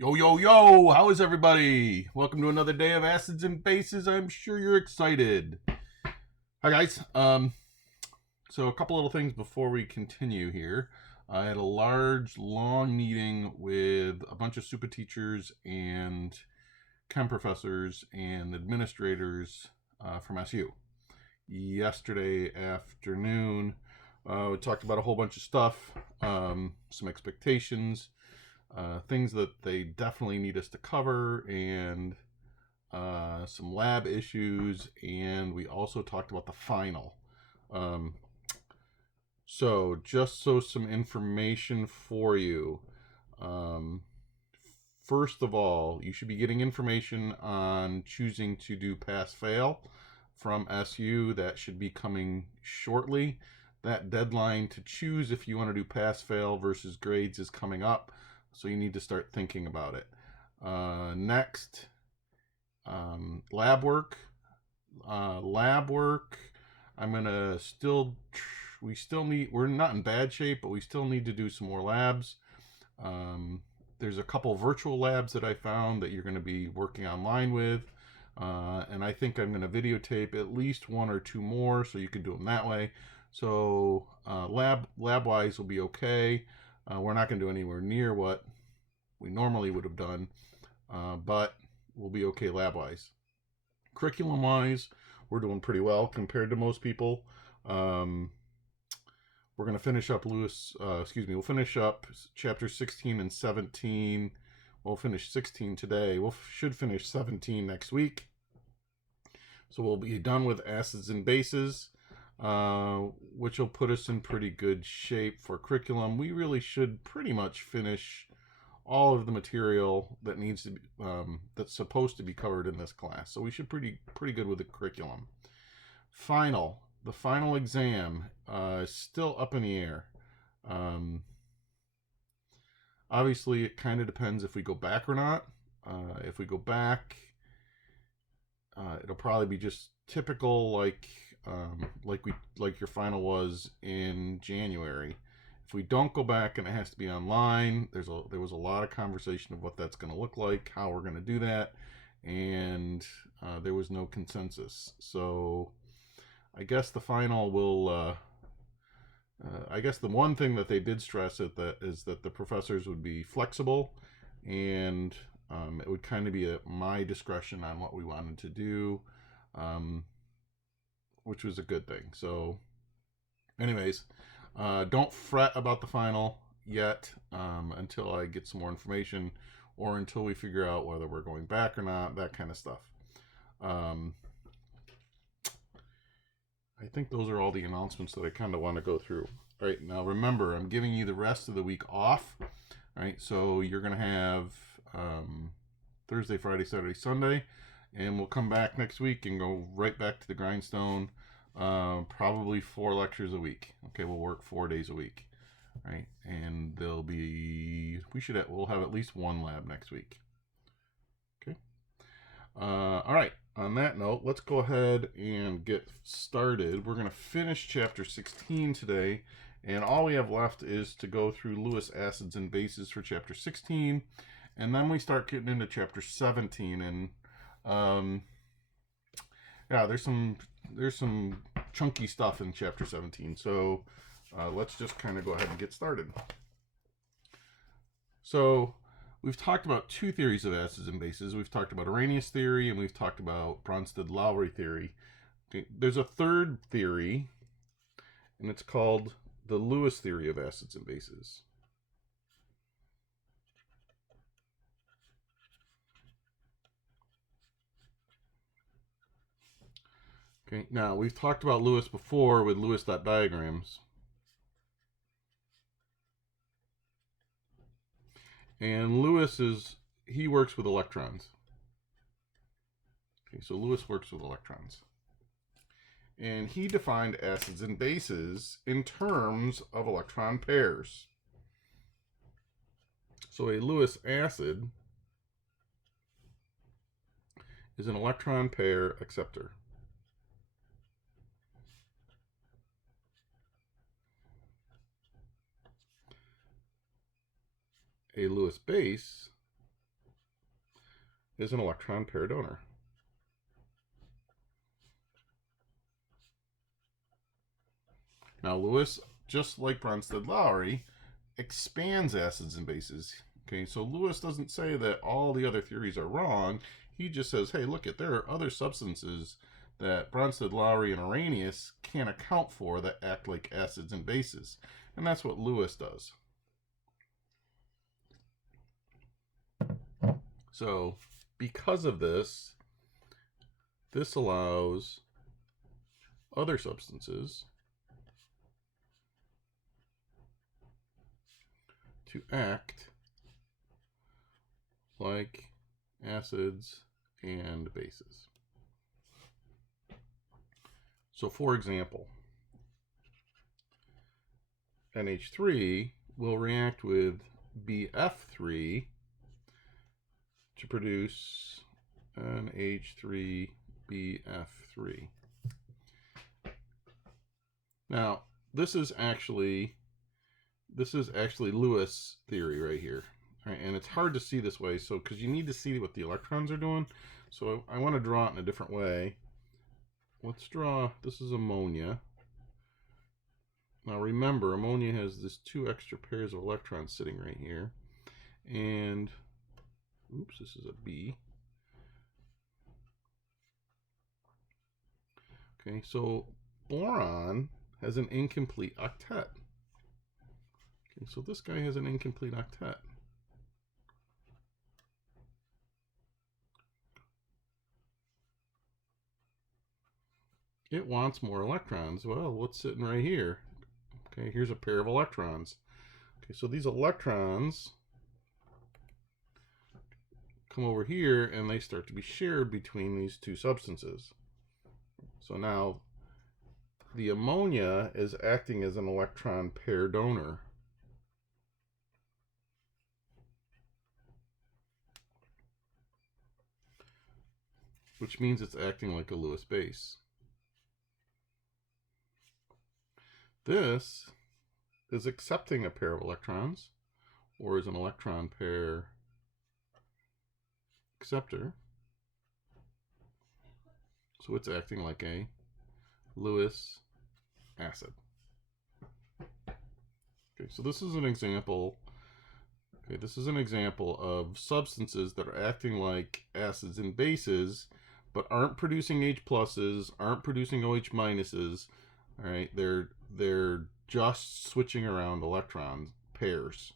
Yo, yo, yo! How is everybody? Welcome to another day of Acids and Bases. I'm sure you're excited. Hi, guys. So a couple little things before we continue here. I had a large, long meeting with a bunch of super teachers and chem professors and administrators from SU. Yesterday afternoon, we talked about a whole bunch of stuff, some expectations, things that they definitely need us to cover, and some lab issues, and we also talked about the final. So just some information for you. First of all, you should be getting information on choosing to do pass-fail from SU. That should be coming shortly. That deadline to choose if you want to do pass-fail versus grades is coming up, so you need to start thinking about it. Next, lab work. I'm gonna we're not in bad shape, but we still need to do some more labs. There's a couple virtual labs that I found that you're going to be working online with, and I think I'm going to videotape at least one or two more so you can do them that way. So lab wise will be okay. We're not going to do anywhere near what we normally would have done, but we'll be okay lab wise. Curriculum wise, we're doing pretty well compared to most people. We're going to finish up we'll finish up chapter 16 and 17. We'll finish 16 today. Should finish 17 next week. So we'll be done with acids and bases, which will put us in pretty good shape for curriculum. We really should pretty much finish all of the material that needs to be, that's supposed to be covered in this class. So we should pretty good with the curriculum. The final exam is still up in the air. Obviously, it kind of depends if we go back or not. If we go back, it'll probably be just typical, like your final was in January. If we don't go back and it has to be online, there was a lot of conversation of what that's going to look like, how we're going to do that, and there was no consensus. So I guess the final will. I guess the one thing that they did stress is that the professors would be flexible, and it would kind of be my discretion on what we wanted to do, which was a good thing. So, anyways, don't fret about the final yet until I get some more information, or until we figure out whether we're going back or not. That kind of stuff. I think those are all the announcements that I kind of want to go through. All right, now remember, I'm giving you the rest of the week off. All right, so you're going to have Thursday, Friday, Saturday, Sunday, and we'll come back next week and go right back to the grindstone. Probably 4 lectures a week. Okay, we'll work 4 days a week. All right, and we'll have at least one lab next week. Okay. All right. On that note, let's go ahead and get started. We're going to finish chapter 16 today, and all we have left is to go through Lewis acids and bases for chapter 16, and then we start getting into chapter 17. And yeah, there's some chunky stuff in chapter 17. So let's just kind of go ahead and get started. So we've talked about 2 theories of acids and bases. We've talked about Arrhenius theory, and we've talked about Bronsted-Lowry theory. Okay, there's a third theory, and it's called the Lewis theory of acids and bases. Okay, now we've talked about Lewis before with Lewis dot diagrams. And Lewis he works with electrons. Okay, so Lewis works with electrons. And he defined acids and bases in terms of electron pairs. So a Lewis acid is an electron pair acceptor. A Lewis base is an electron pair donor. Now Lewis, just like Bronsted-Lowry, expands acids and bases. Okay, so Lewis doesn't say that all the other theories are wrong. He just says, hey, look, there are other substances that Bronsted-Lowry and Arrhenius can't account for that act like acids and bases. And that's what Lewis does. So because of this, this allows other substances to act like acids and bases. So for example, NH3 will react with BF3 to produce NH3BF3. Now, this is actually Lewis theory right here. All right, and it's hard to see this way, so because you need to see what the electrons are doing. So I want to draw it in a different way. Let's draw, this is ammonia. Now remember, ammonia has this 2 extra pairs of electrons sitting right here. And, oops, this is a B. Okay, so boron has an incomplete octet. Okay, so this guy has an incomplete octet. It wants more electrons. Well, what's sitting right here? Okay, here's a pair of electrons. Okay, so these electrons come over here and they start to be shared between these 2 substances. So now the ammonia is acting as an electron pair donor. Which means it's acting like a Lewis base. This is accepting a pair of electrons, or is an electron pair acceptor. So it's acting like a Lewis acid. Okay, so this is an example. Okay, this is an example of substances that are acting like acids and bases, but aren't producing H pluses, aren't producing OH minuses. All right, they're just switching around electron pairs.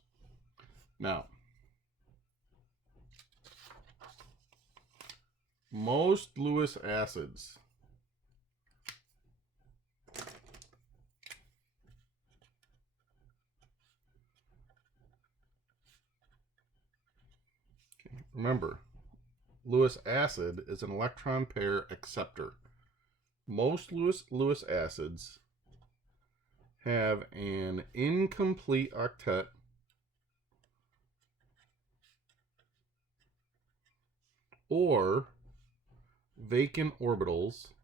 Now, most Lewis acids remember, Lewis acid is an electron pair acceptor. Most Lewis acids have an incomplete octet or vacant orbitals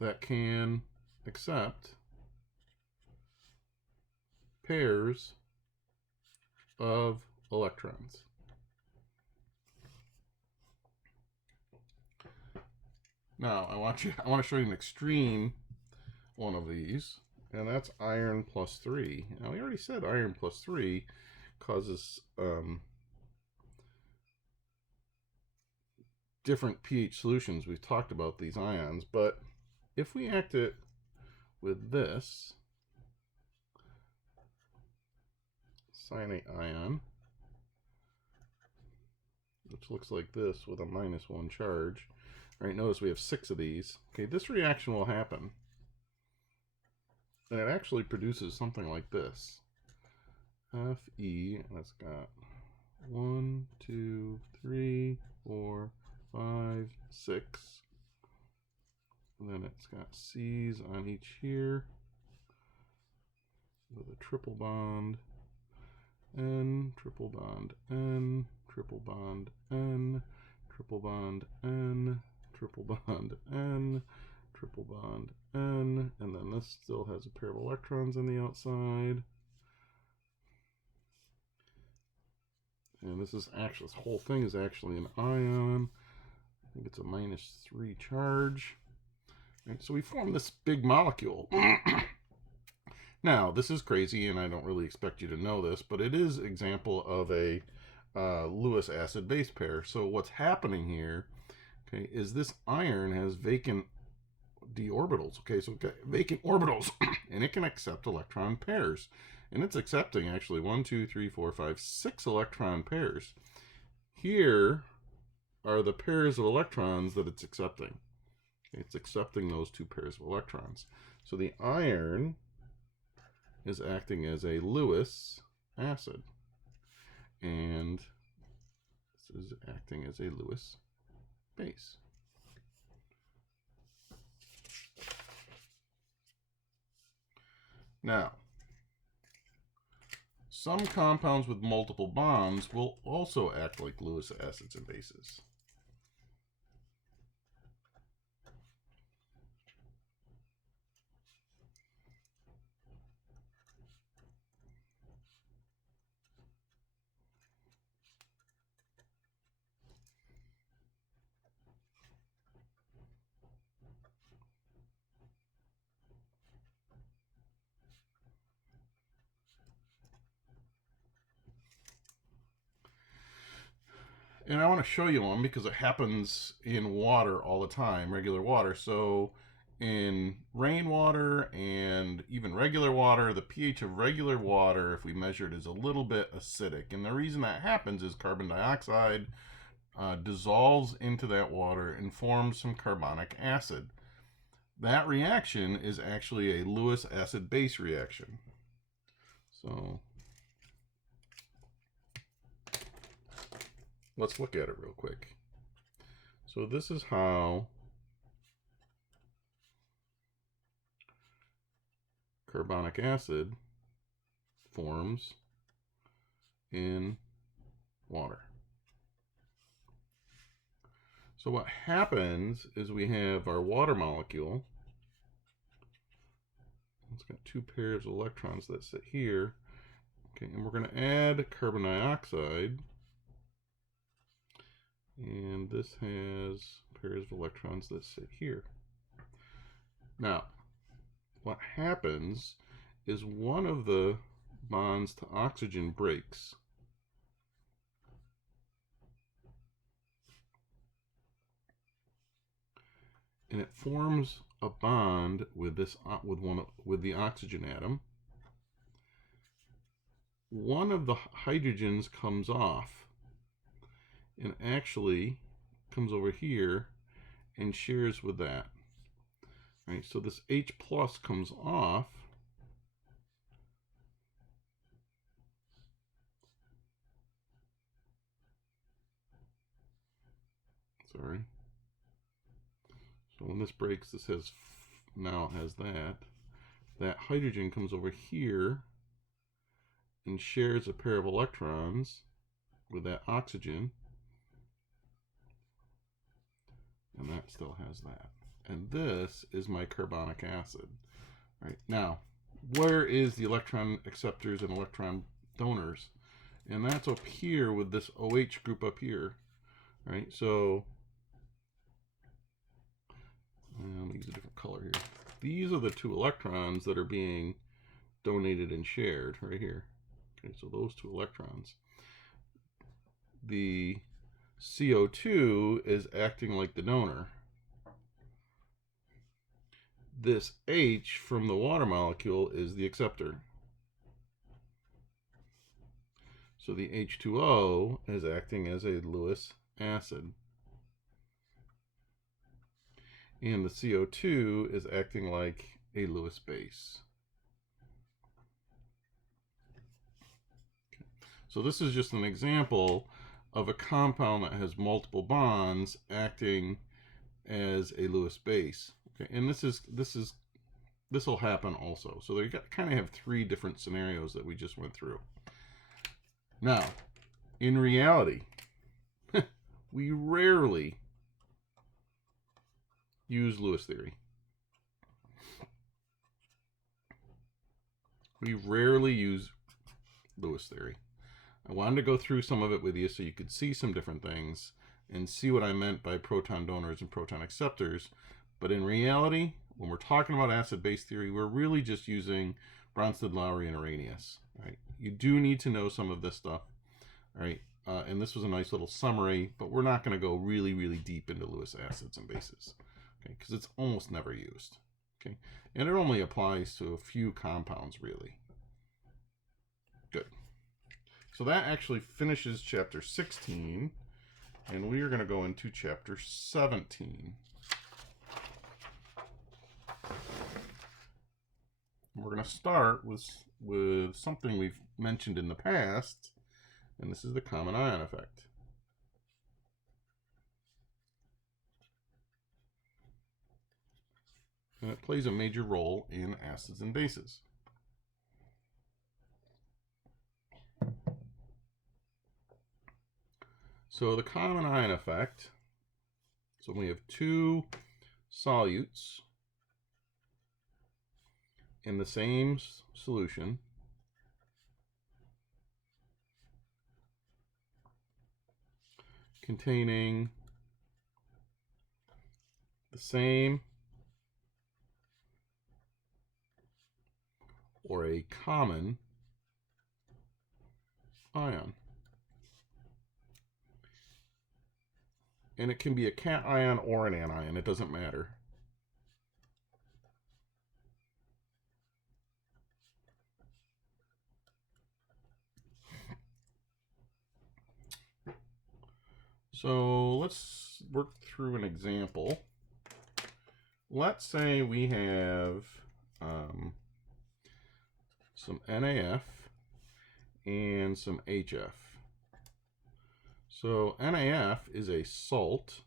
that can accept pairs of electrons. Now, I want to show you an extreme one of these, and that's iron plus 3. Now, we already said iron plus 3 causes different pH solutions. We've talked about these ions, but if we act it with this cyanate ion, which looks like this with a -1 charge. All right, notice we have 6 of these. Okay, this reaction will happen. And it actually produces something like this. Fe, and it's got 1, 2, 3, 4, 5, 6. And then it's got C's on each here with a triple bond. N, triple bond N, triple bond N, triple bond N, triple bond N, triple bond N, and then this still has a pair of electrons on the outside. And this is actually, this whole thing is actually an ion. I think it's a -3 charge. Right, so we form this big molecule. Now, this is crazy, and I don't really expect you to know this, but it is an example of a Lewis acid-base pair. So what's happening here, okay, is this iron has vacant d orbitals. Okay, so vacant orbitals, and it can accept electron pairs. And it's accepting actually 1, 2, 3, 4, 5, 6 electron pairs. Here are the pairs of electrons that it's accepting. It's accepting those 2 pairs of electrons. So the iron is acting as a Lewis acid. And this is acting as a Lewis base. Now, some compounds with multiple bonds will also act like Lewis acids and bases. And I want to show you one because it happens in water all the time, regular water. So in rainwater and even regular water, the pH of regular water, if we measure it, is a little bit acidic. And the reason that happens is carbon dioxide dissolves into that water and forms some carbonic acid. That reaction is actually a Lewis acid-base reaction. So let's look at it real quick. So this is how carbonic acid forms in water. So what happens is we have our water molecule. It's got 2 pairs of electrons that sit here. Okay, and we're going to add carbon dioxide. And this has pairs of electrons that sit here. Now, what happens is one of the bonds to oxygen breaks. And it forms a bond with the oxygen atom. One of the hydrogens comes off and actually comes over here and shares with that. Right, so this H plus comes off. Sorry. So when this breaks, this has now has that. That hydrogen comes over here and shares a pair of electrons with that oxygen. And that still has that. And this is my carbonic acid. Right, now, where is the electron acceptors and electron donors? And that's up here with this OH group up here. Right, so let me use a different color here. These are the 2 electrons that are being donated and shared right here. Okay, so those 2 electrons. The CO2 is acting like the donor. This H from the water molecule is the acceptor. So the H2O is acting as a Lewis acid. And the CO2 is acting like a Lewis base. Okay. So this is just an example of a compound that has multiple bonds acting as a Lewis base. Okay, and this will happen also. So they kind of have 3 different scenarios that we just went through. Now, in reality, we rarely use Lewis theory. We rarely use Lewis theory. I wanted to go through some of it with you so you could see some different things and see what I meant by proton donors and proton acceptors. But in reality, when we're talking about acid-base theory, we're really just using Bronsted, Lowry, and Arrhenius. Right? You do need to know some of this stuff. Right? And this was a nice little summary, but we're not going to go really, really deep into Lewis acids and bases, okay? Because it's almost never used, okay? And it only applies to a few compounds, really. Good. So that actually finishes chapter 16, and we are going to go into chapter 17. We're going to start with something we've mentioned in the past, and this is the common ion effect. And it plays a major role in acids and bases. So the common ion effect, so we have two solutes in the same solution containing the same or a common ion. And it can be a cation or an anion, it doesn't matter. So let's work through an example. Let's say we have some NaF and some HF. So NaF is a salt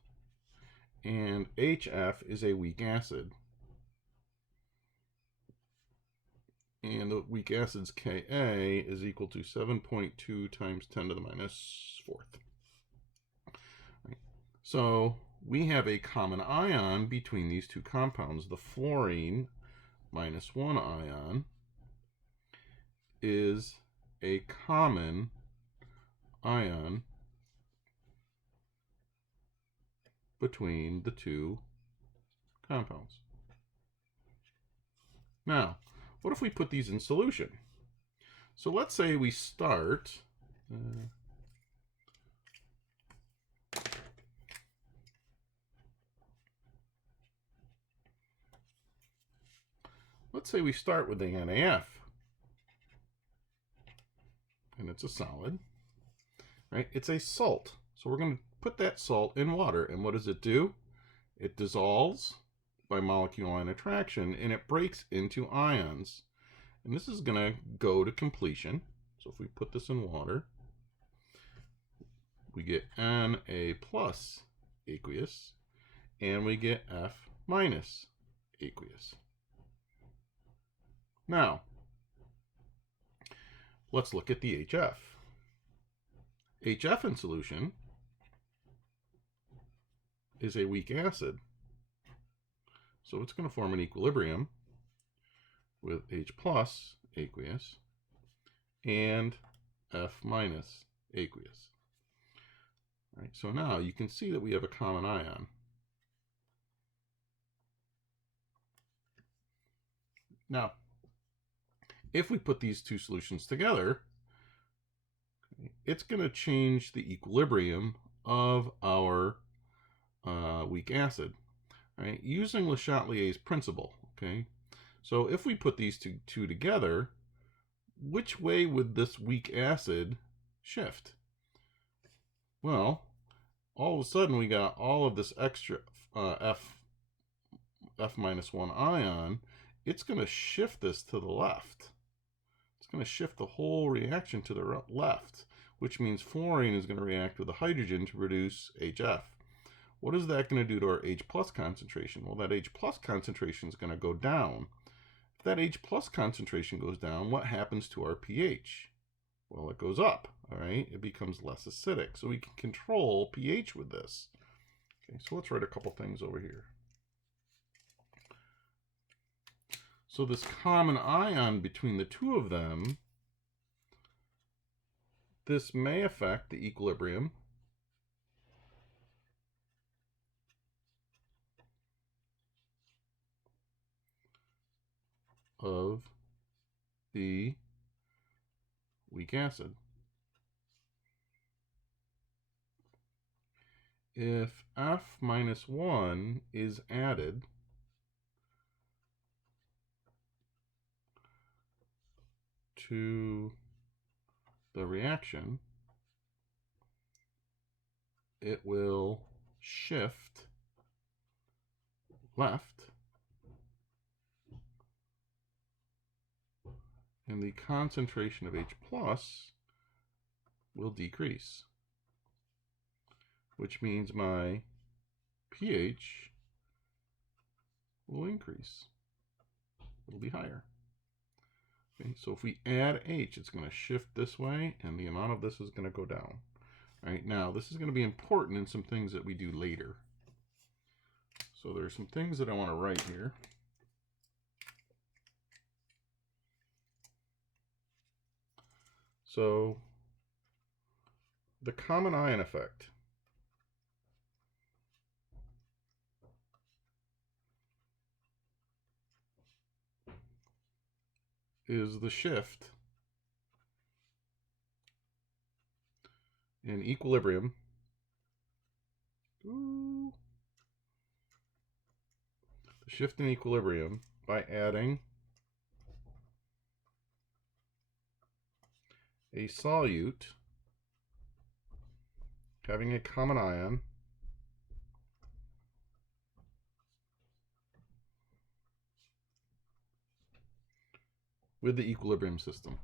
and HF is a weak acid. And the weak acid's Ka is equal to 7.2 times 10 to the minus 4th. Right. So we have a common ion between these two compounds. The fluorine minus 1 ion is a common ion between the two compounds. Now, what if we put these in solution? So let's say we start let's say we start with the NaF, and it's a solid, right? It's a salt. So we're going to put that salt in water, and what does it do? It dissolves by molecular ion attraction, and it breaks into ions. And this is going to go to completion. So if we put this in water, we get Na plus aqueous, and we get F minus aqueous. Now, let's look at the HF. HF in solution is a weak acid. So it's going to form an equilibrium with H plus aqueous and F minus aqueous. All right, so now you can see that we have a common ion. Now, if we put these two solutions together, it's going to change the equilibrium of our weak acid, right? Using Le Chatelier's principle, okay? So if we put these two together, which way would this weak acid shift? Well, all of a sudden we got all of this extra F minus 1 ion. It's going to shift this to the left. It's going to shift the whole reaction to the left, which means fluorine is going to react with the hydrogen to produce HF. What is that going to do to our H plus concentration? Well, that H plus concentration is going to go down. If that H plus concentration goes down, what happens to our pH? Well, it goes up, all right? It becomes less acidic. So we can control pH with this. Okay, so let's write a couple things over here. So this common ion between the two of them, this may affect the equilibrium of the weak acid. If F minus 1 is added to the reaction, it will shift left, and the concentration of H plus will decrease, which means my pH will increase. It'll be higher. Okay, so if we add H, it's going to shift this way, and the amount of this is going to go down. All right, now this is going to be important in some things that we do later. So there's some things that I want to write here. So the common ion effect is the shift in equilibrium the shift in equilibrium by adding a solute having a common ion with the equilibrium system.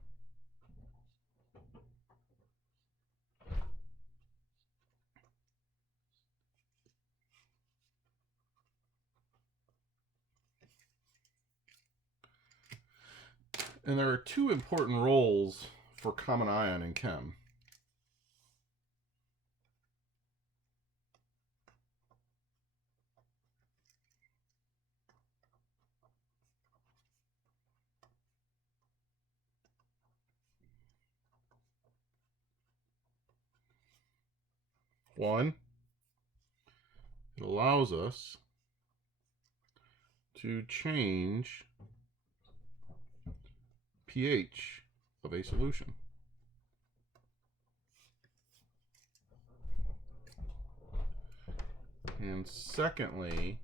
And there are two important roles for common ion in chem. One, it allows us to change pH of a solution. And secondly,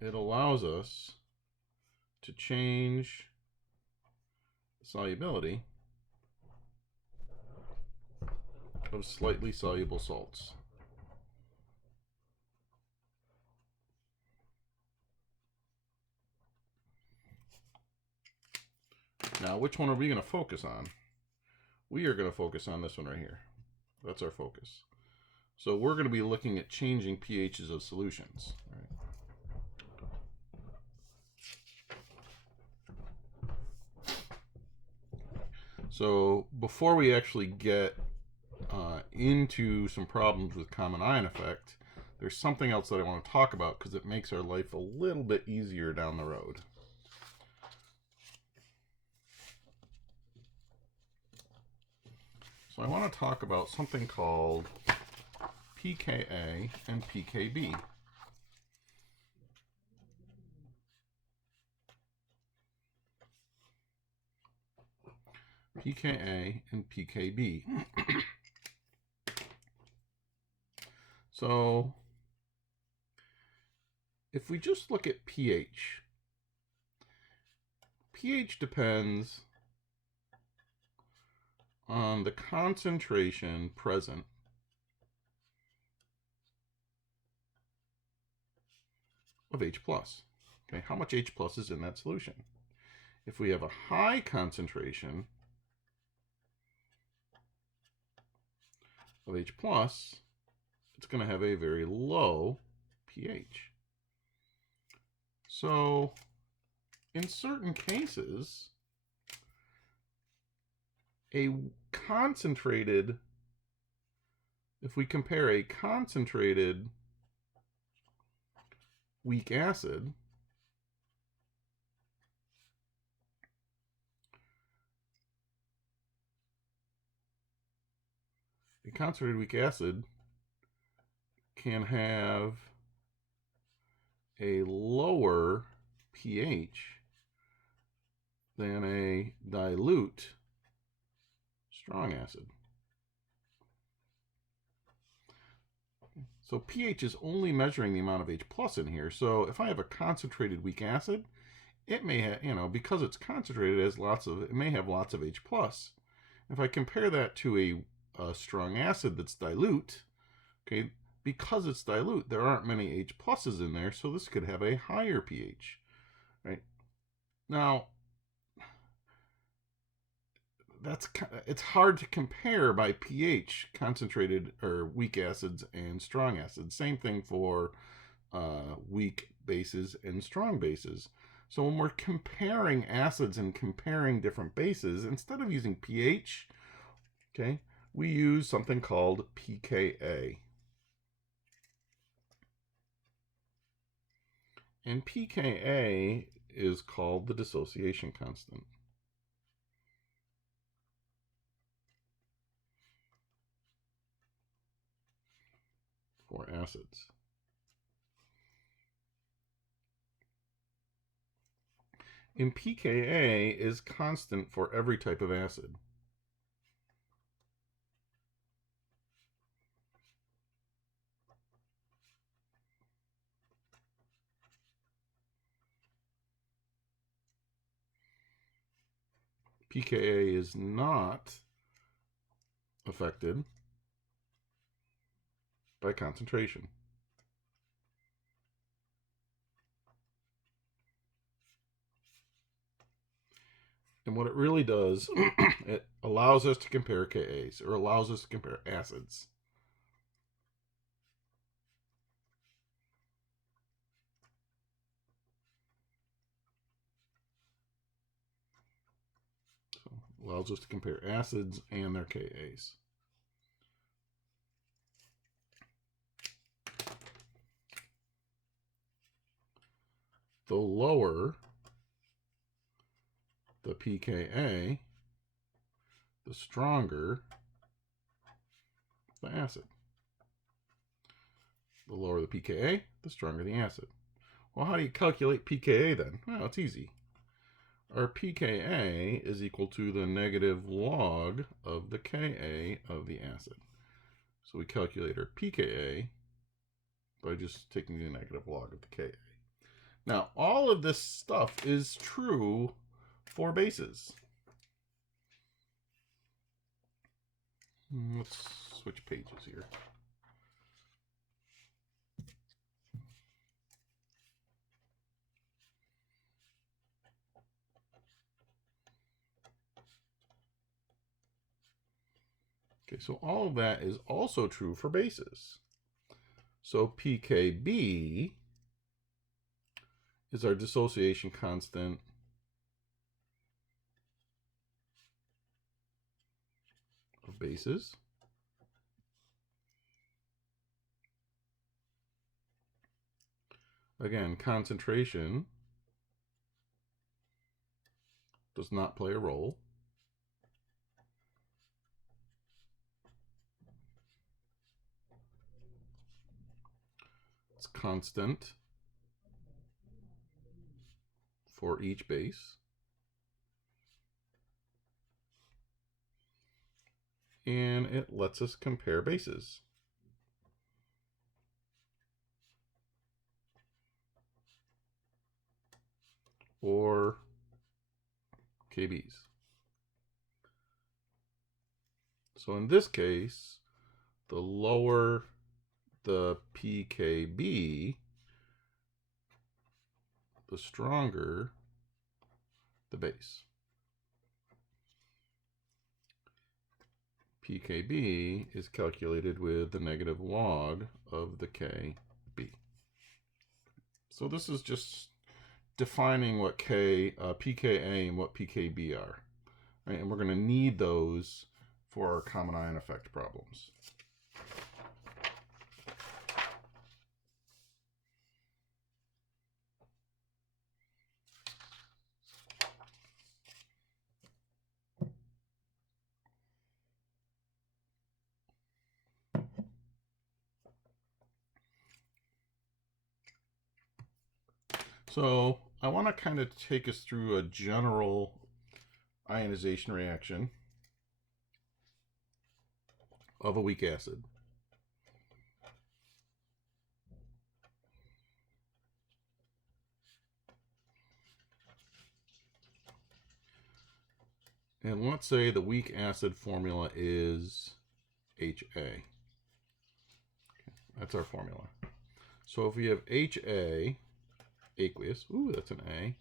it allows us to change the solubility of slightly soluble salts. Now, which one are we going to focus on? We are going to focus on this one right here. That's our focus. So we're going to be looking at changing pHs of solutions. Right? So before we actually get into some problems with common ion effect, there's something else that I want to talk about because it makes our life a little bit easier down the road. So I want to talk about something called pKa and pKb. pKa and pKb. So if we just look at pH, pH depends on the concentration present of H+. Okay, how much H+ is in that solution? If we have a high concentration of H+, it's going to have a very low pH. So in certain cases, if we compare a concentrated weak acid concentrated weak acid can have a lower pH than a dilute strong acid. So pH is only measuring the amount of H plus in here. So if I have a concentrated weak acid, it may have, because it's concentrated, it may have lots of H plus. If I compare that to a strong acid that's dilute, okay, because it's dilute, there aren't many H pluses in there, so this could have a higher pH, right? Now, it's hard to compare by pH concentrated or weak acids and strong acids. Same thing for weak bases and strong bases. So when we're comparing acids and comparing different bases, instead of using pH, okay, we use something called pKa. And pKa is called the dissociation constant. For acids. And pKa is constant for every type of acid. pKa is not affected by concentration. And what it really does, it allows us to compare Kas, or allows us to compare acids. So it allows us to compare acids and their Kas. The lower the pKa, the stronger the acid. The lower the pKa, the stronger the acid. Well, how do you calculate pKa then? Well, it's easy. Our pKa is equal to the negative log of the Ka of the acid. So we calculate our pKa by just taking the negative log of the Ka. Now, all of this stuff is true for bases. Let's switch pages here. Okay, so all of that is also true for bases. So pKb is our dissociation constant of bases. Again, concentration does not play a role. It's constant for each base. And it lets us compare bases. Or KBs. So in this case, the lower the pKb, the stronger the base. pKb is calculated with the negative log of the Kb. So this is just defining what pKa and what pKb are. Right? And we're going to need those for our common ion effect problems. So I want to kind of take us through a general ionization reaction of a weak acid. And let's say the weak acid formula is HA. Okay, that's our formula. So if we have HA, aqueous, ooh, that's an A.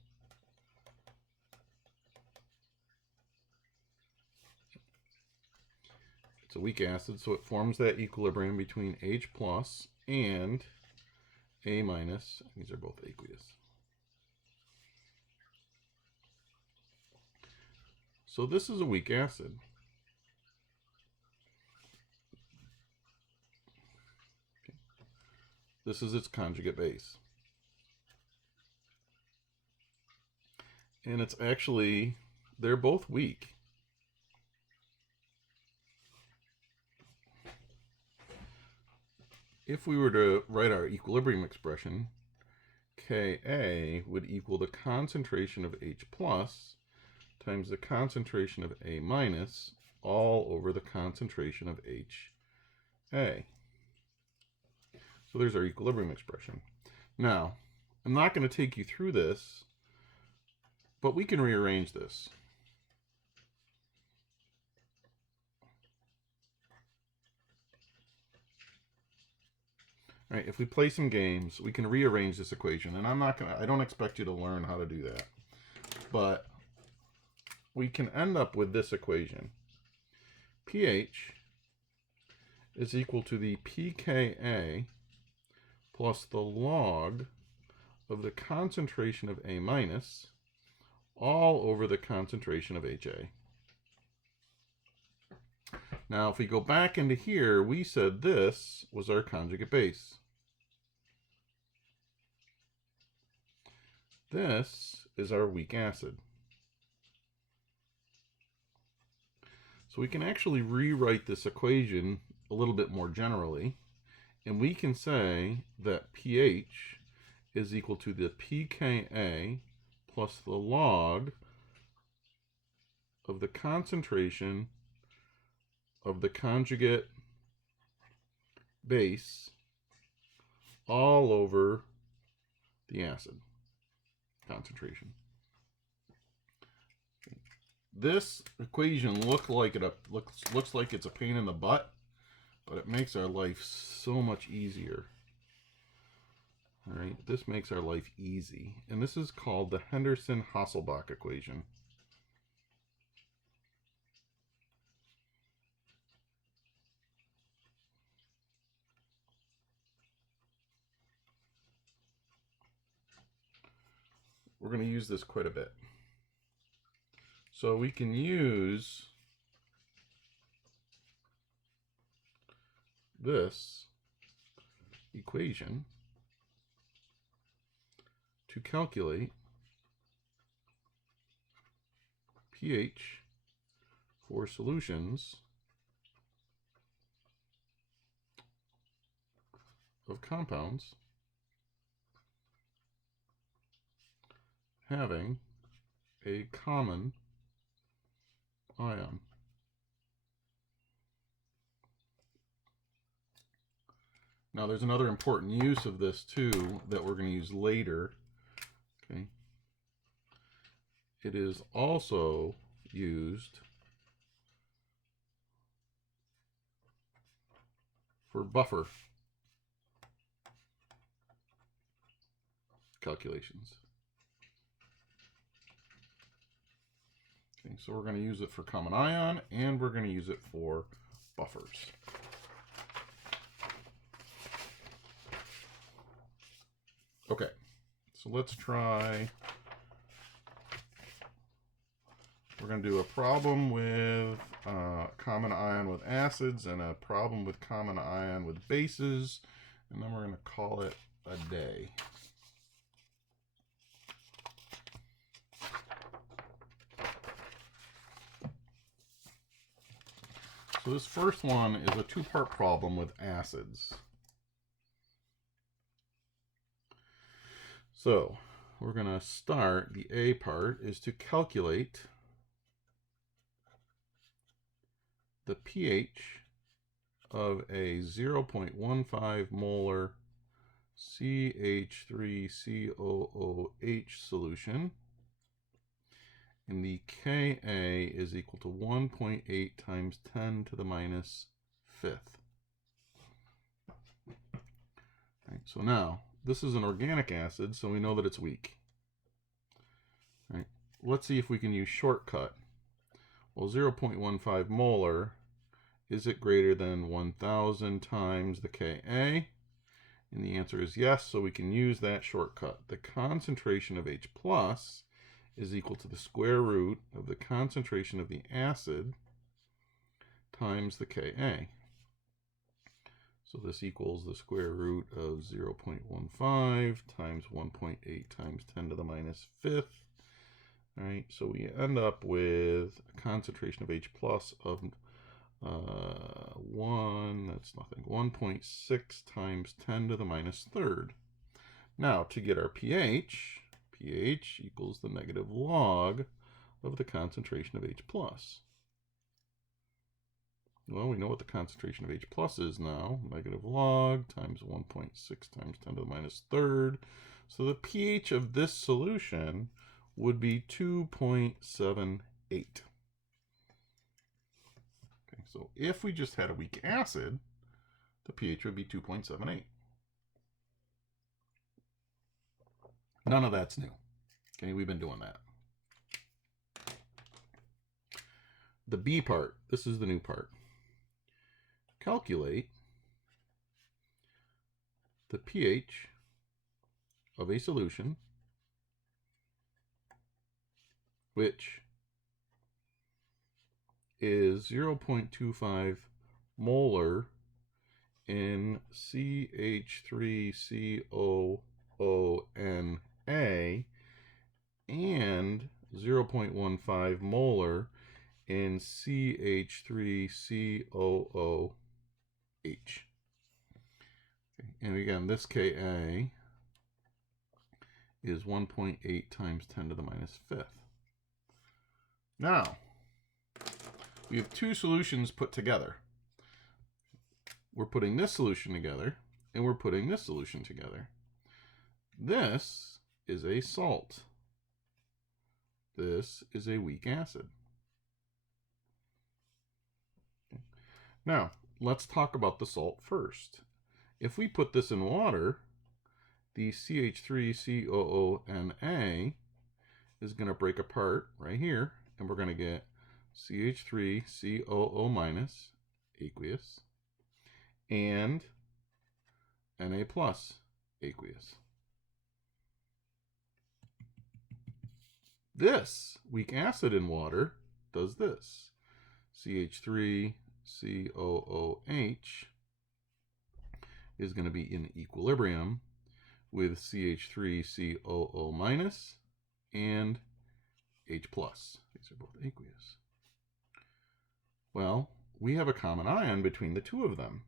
It's a weak acid, so it forms that equilibrium between H plus and A minus. These are both aqueous. So this is a weak acid. Okay. This is its conjugate base. And it's actually, they're both weak. If we were to write our equilibrium expression, Ka would equal the concentration of H plus times the concentration of A minus all over the concentration of HA. So there's our equilibrium expression. Now, I'm not going to take you through this, but we can rearrange this. All right, if we play some games, we can rearrange this equation, and I don't expect you to learn how to do that. But we can end up with this equation. pH is equal to the pKa plus the log of the concentration of A minus all over the concentration of HA. Now, if we go back into here, we said this was our conjugate base. This is our weak acid. So we can actually rewrite this equation a little bit more generally, and we can say that pH is equal to the pKa plus the log of the concentration of the conjugate base all over the acid concentration. This equation looks like it's a pain in the butt, but it makes our life so much easier. All right, this makes our life easy, and this is called the Henderson-Hasselbalch equation. We're going to use this quite a bit. So we can use this equation to calculate pH for solutions of compounds having a common ion. Now there's another important use of this too that we're going to use later. Okay. It is also used for buffer calculations. Okay, so we're going to use it for common ion, and we're going to use it for buffers. Okay, so let's try. We're going to do a problem with common ion with acids and a problem with common ion with bases, and then we're going to call it a day. So this first one is a two-part problem with acids. So we're going to start, the A part is to calculate the pH of a 0.15 molar CH3COOH solution, and the Ka is equal to 1.8 times 10 to the minus fifth. Right, so now, this is an organic acid, so we know that it's weak. Right, let's see if we can use shortcut. Well, 0.15 molar, is it greater than 1,000 times the Ka? And the answer is yes, so we can use that shortcut. The concentration of H plus is equal to the square root of the concentration of the acid times the Ka. So this equals the square root of 0.15 times 1.8 times 10 to the minus fifth. All right, so we end up with a concentration of H plus of 1.6 times 10 to the minus third. Now, to get our pH, pH equals the negative log of the concentration of H plus. Well, we know what the concentration of H plus is now. Negative log times 1.6 times 10 to the minus third. So the pH of this solution would be 2.78. Okay, so if we just had a weak acid, the pH would be 2.78. None of that's new. Okay, we've been doing that. The B part, this is the new part. Calculate the pH of a solution which is 0.25 molar in CH3COONA and 0.15 molar in CH3COOH. And again, this Ka is 1.8 times 10 to the minus fifth. Now, we have two solutions put together. We're putting this solution together, and we're putting this solution together. This is a salt. This is a weak acid. Now, let's talk about the salt first. If we put this in water, the CH3COONA is going to break apart right here, and we're going to get CH3COO minus, aqueous, and Na plus, aqueous. This weak acid in water does this. CH3COOH is going to be in equilibrium with CH3COO minus and H plus. These are both aqueous. Well, we have a common ion between the two of them.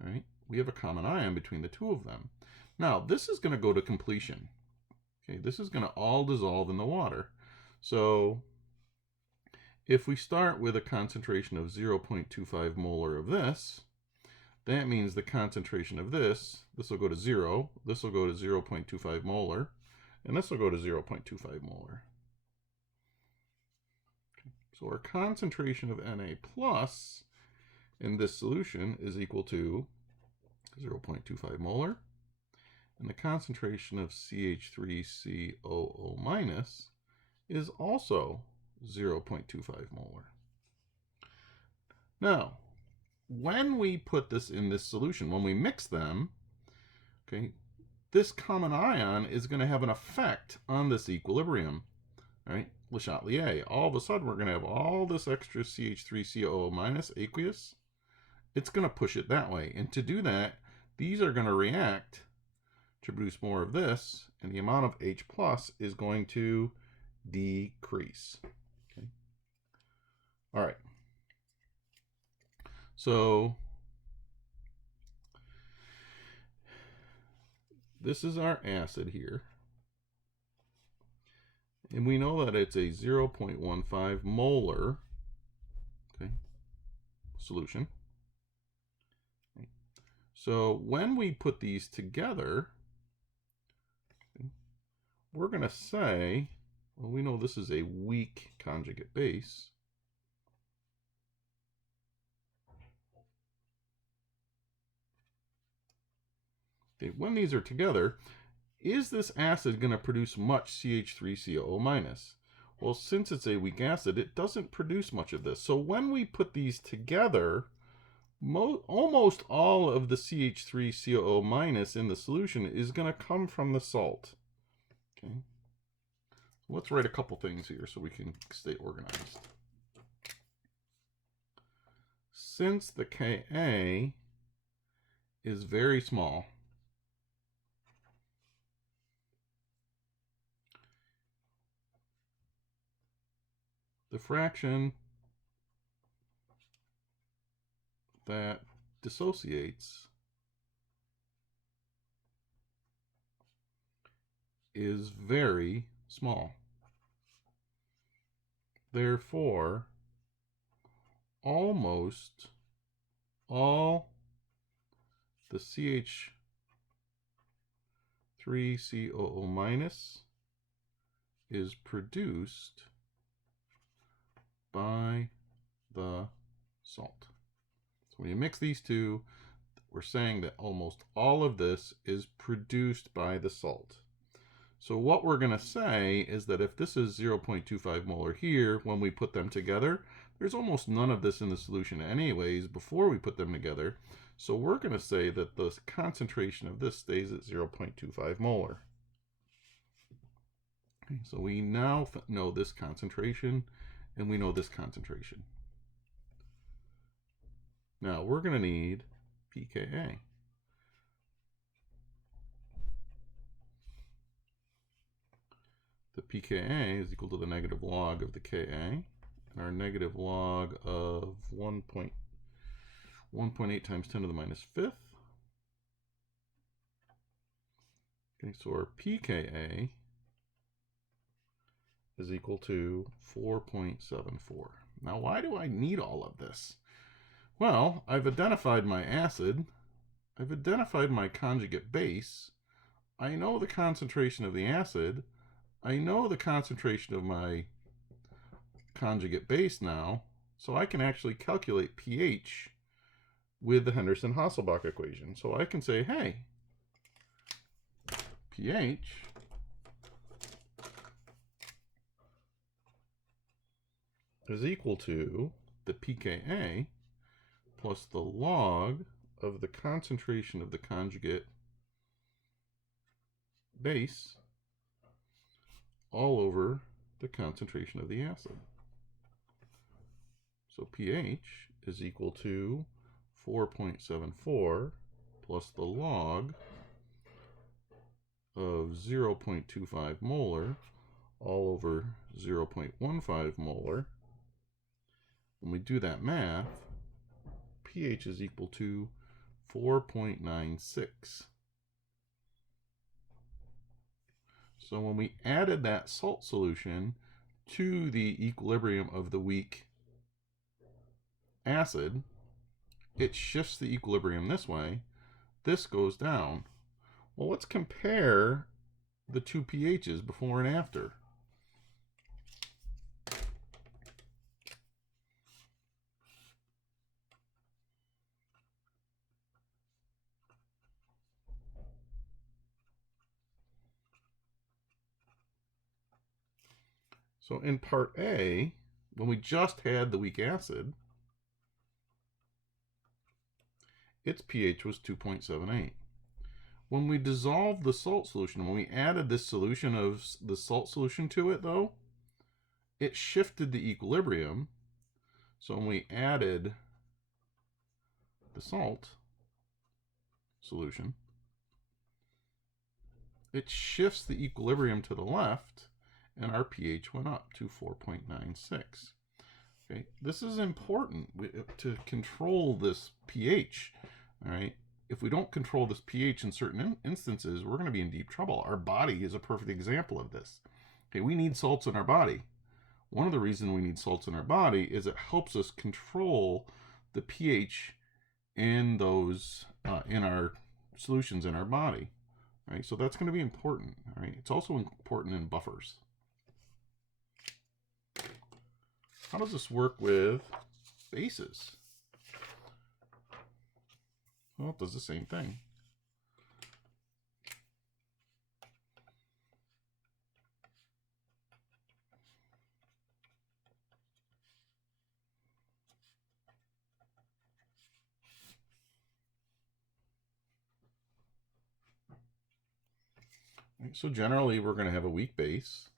All right, we have a common ion between the two of them. Now, this is going to go to completion. Okay, this is going to all dissolve in the water. So, if we start with a concentration of 0.25 molar of this, that means the concentration of this will go to 0, this will go to 0.25 molar, and this will go to 0.25 molar. Okay, so our concentration of Na plus in this solution is equal to 0.25 molar, and the concentration of CH3COO minus is also 0.25 molar. Now, when we put this in this solution, when we mix them, okay, this common ion is going to have an effect on this equilibrium, right? Le Chatelier. All of a sudden, we're going to have all this extra CH3COO minus aqueous. It's going to push it that way. And to do that, these are going to react to produce more of this, and the amount of H plus is going to decrease. Okay. All right. So this is our acid here. And we know that it's a 0.15 molar, okay, solution. So when we put these together, we're going to say, well, we know this is a weak conjugate base. Okay, when these are together, is this acid going to produce much CH3COO-? Well, since it's a weak acid, it doesn't produce much of this. So when we put these together, almost all of the CH3COO- in the solution is going to come from the salt. Okay. Let's write a couple things here so we can stay organized. Since the Ka is very small, the fraction that dissociates is very small. Therefore, almost all the CH3COO- is produced by the salt. So when you mix these two, we're saying that almost all of this is produced by the salt. So what we're going to say is that if this is 0.25 molar here, when we put them together, there's almost none of this in the solution anyways before we put them together. So we're going to say that the concentration of this stays at 0.25 molar. Okay, so we now know this concentration, and we know this concentration. Now we're going to need pKa. The pKa is equal to the negative log of the Ka, and our negative log of 1.8 times 10 to the minus fifth. Okay, so our pKa is equal to 4.74. Now, why do I need all of this? Well, I've identified my acid. I've identified my conjugate base. I know the concentration of the acid. I know the concentration of my conjugate base now, so I can actually calculate pH with the Henderson-Hasselbalch equation. So I can say, hey, pH is equal to the pKa plus the log of the concentration of the conjugate base all over the concentration of the acid. So pH is equal to 4.74 plus the log of 0.25 molar all over 0.15 molar. When we do that math, pH is equal to 4.96. So when we added that salt solution to the equilibrium of the weak acid, it shifts the equilibrium this way. This goes down. Well, let's compare the two pHs before and after. So in part A, when we just had the weak acid, its pH was 2.78. When we dissolved the salt solution, when we added this solution of the salt solution to it, though, it shifted the equilibrium. So when we added the salt solution, it shifts the equilibrium to the left, and our pH went up to 4.96. Okay, this is important to control this pH. All right, if we don't control this pH in certain instances, we're going to be in deep trouble. Our body is a perfect example of this. Okay, we need salts in our body. One of the reasons we need salts in our body is it helps us control the pH in those in our solutions in our body. Right, so that's going to be important. All right, it's also important in buffers. How does this work with bases? Well, it does the same thing. Right, so generally, we're going to have a weak base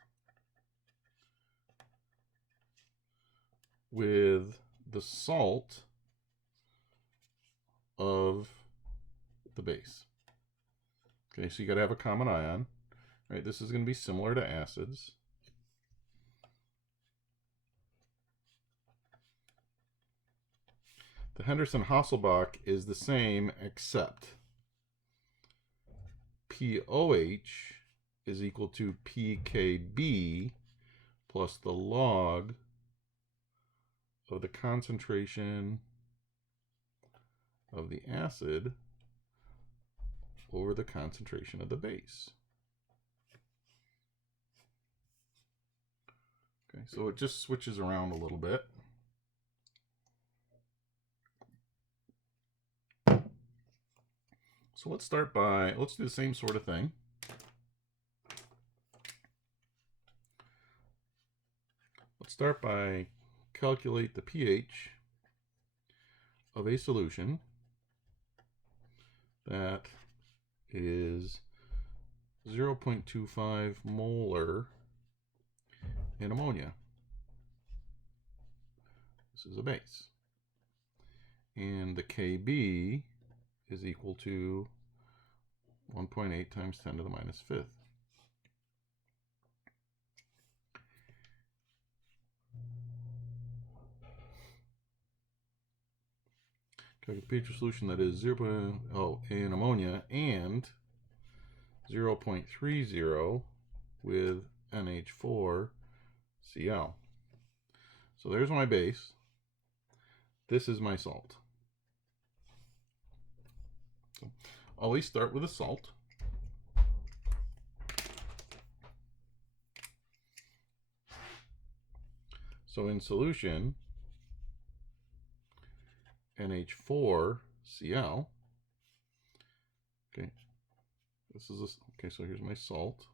with the salt of the base. Okay, so you got to have a common ion. Right, this is going to be similar to acids. The Henderson-Hasselbalch is the same, except POH is equal to pKb plus the log of the concentration of the acid over the concentration of the base. Okay, so it just switches around a little bit. So let's do the same sort of thing. Let's start by calculate the pH of a solution that is 0.25 molar in ammonia. This is a base. And the Kb is equal to 1.8 times 10 to the minus fifth. Okay, the pH solution that is in ammonia and 0.30 with NH4Cl. So there's my base. This is my salt. So always start with a salt. So in solution, NH4Cl. Okay, okay. So here's my salt.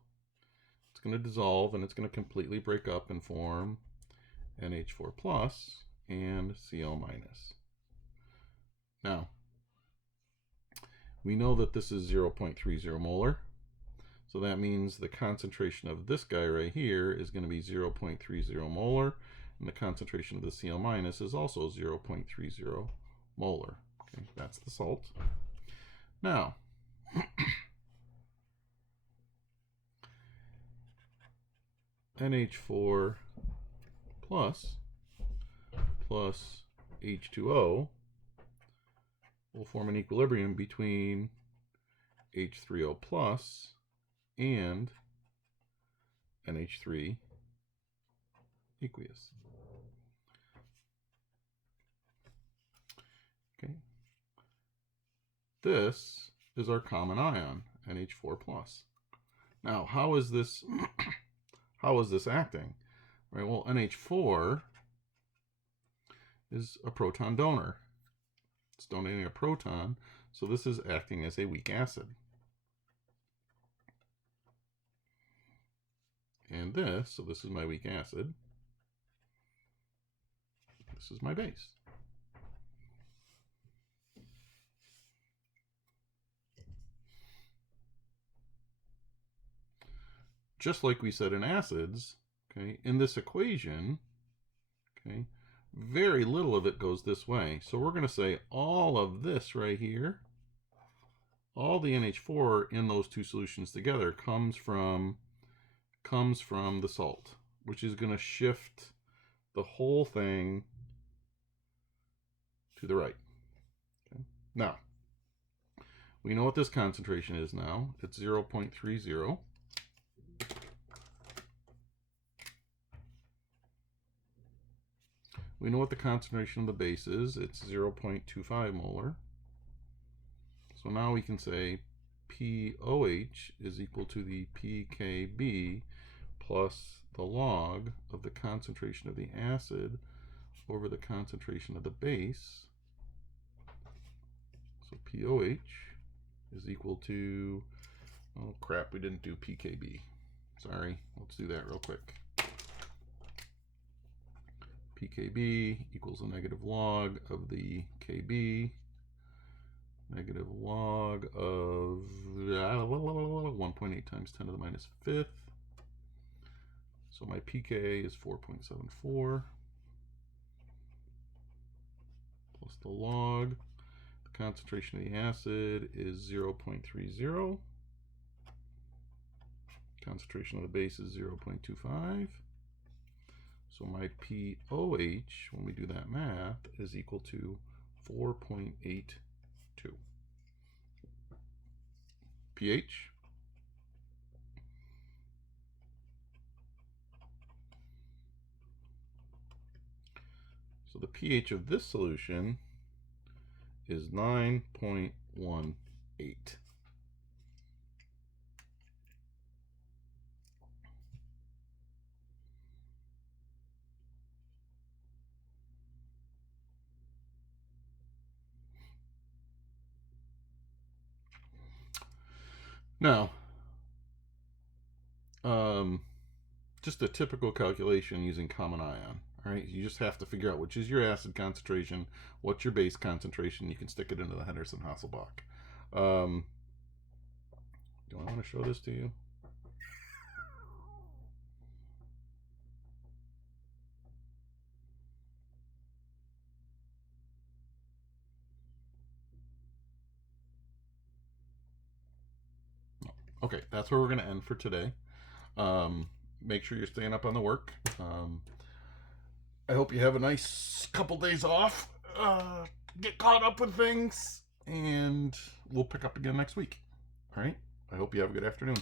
It's going to dissolve and it's going to completely break up and form NH4 plus and Cl minus. Now, we know that this is 0.30 molar. So that means the concentration of this guy right here is going to be 0.30 molar. And the concentration of the Cl minus is also 0.30 molar. Okay, that's the salt. Now, NH4 plus H2O will form an equilibrium between H3O plus and NH3 aqueous. Okay. This is our common ion, NH4 plus. Now, how is this acting? Right, well, NH4 is a proton donor. It's donating a proton, so this is acting as a weak acid. And so this is my weak acid. This is my base. Just like we said in acids, okay, in this equation, okay, very little of it goes this way. So we're going to say all of this right here, all the NH4 in those two solutions together comes from the salt, which is going to shift the whole thing to the right. Okay. Now, we know what this concentration is now. It's 0.30. We know what the concentration of the base is. It's 0.25 molar. So now we can say POH is equal to the pKb plus the log of the concentration of the acid over the concentration of the base. So POH is equal to, oh crap, we didn't do pKb. Sorry, let's do that real quick. pKb equals a negative log of the Kb, negative log of 1.8 times 10 to the minus fifth. So my pK is 4.74 plus the log. The concentration of the acid is 0.30. Concentration of the base is 0.25. So my POH, when we do that math, is equal to 4.82. pH. So the pH of this solution is 9.18. Now, just a typical calculation using common ion. All right, you just have to figure out which is your acid concentration, what's your base concentration. You can stick it into the Henderson-Hasselbalch. Do I want to show this to you? Okay, that's where we're going to end for today. Make sure you're staying up on the work. I hope you have a nice couple days off. Get caught up with things, and we'll pick up again next week. All right? I hope you have a good afternoon.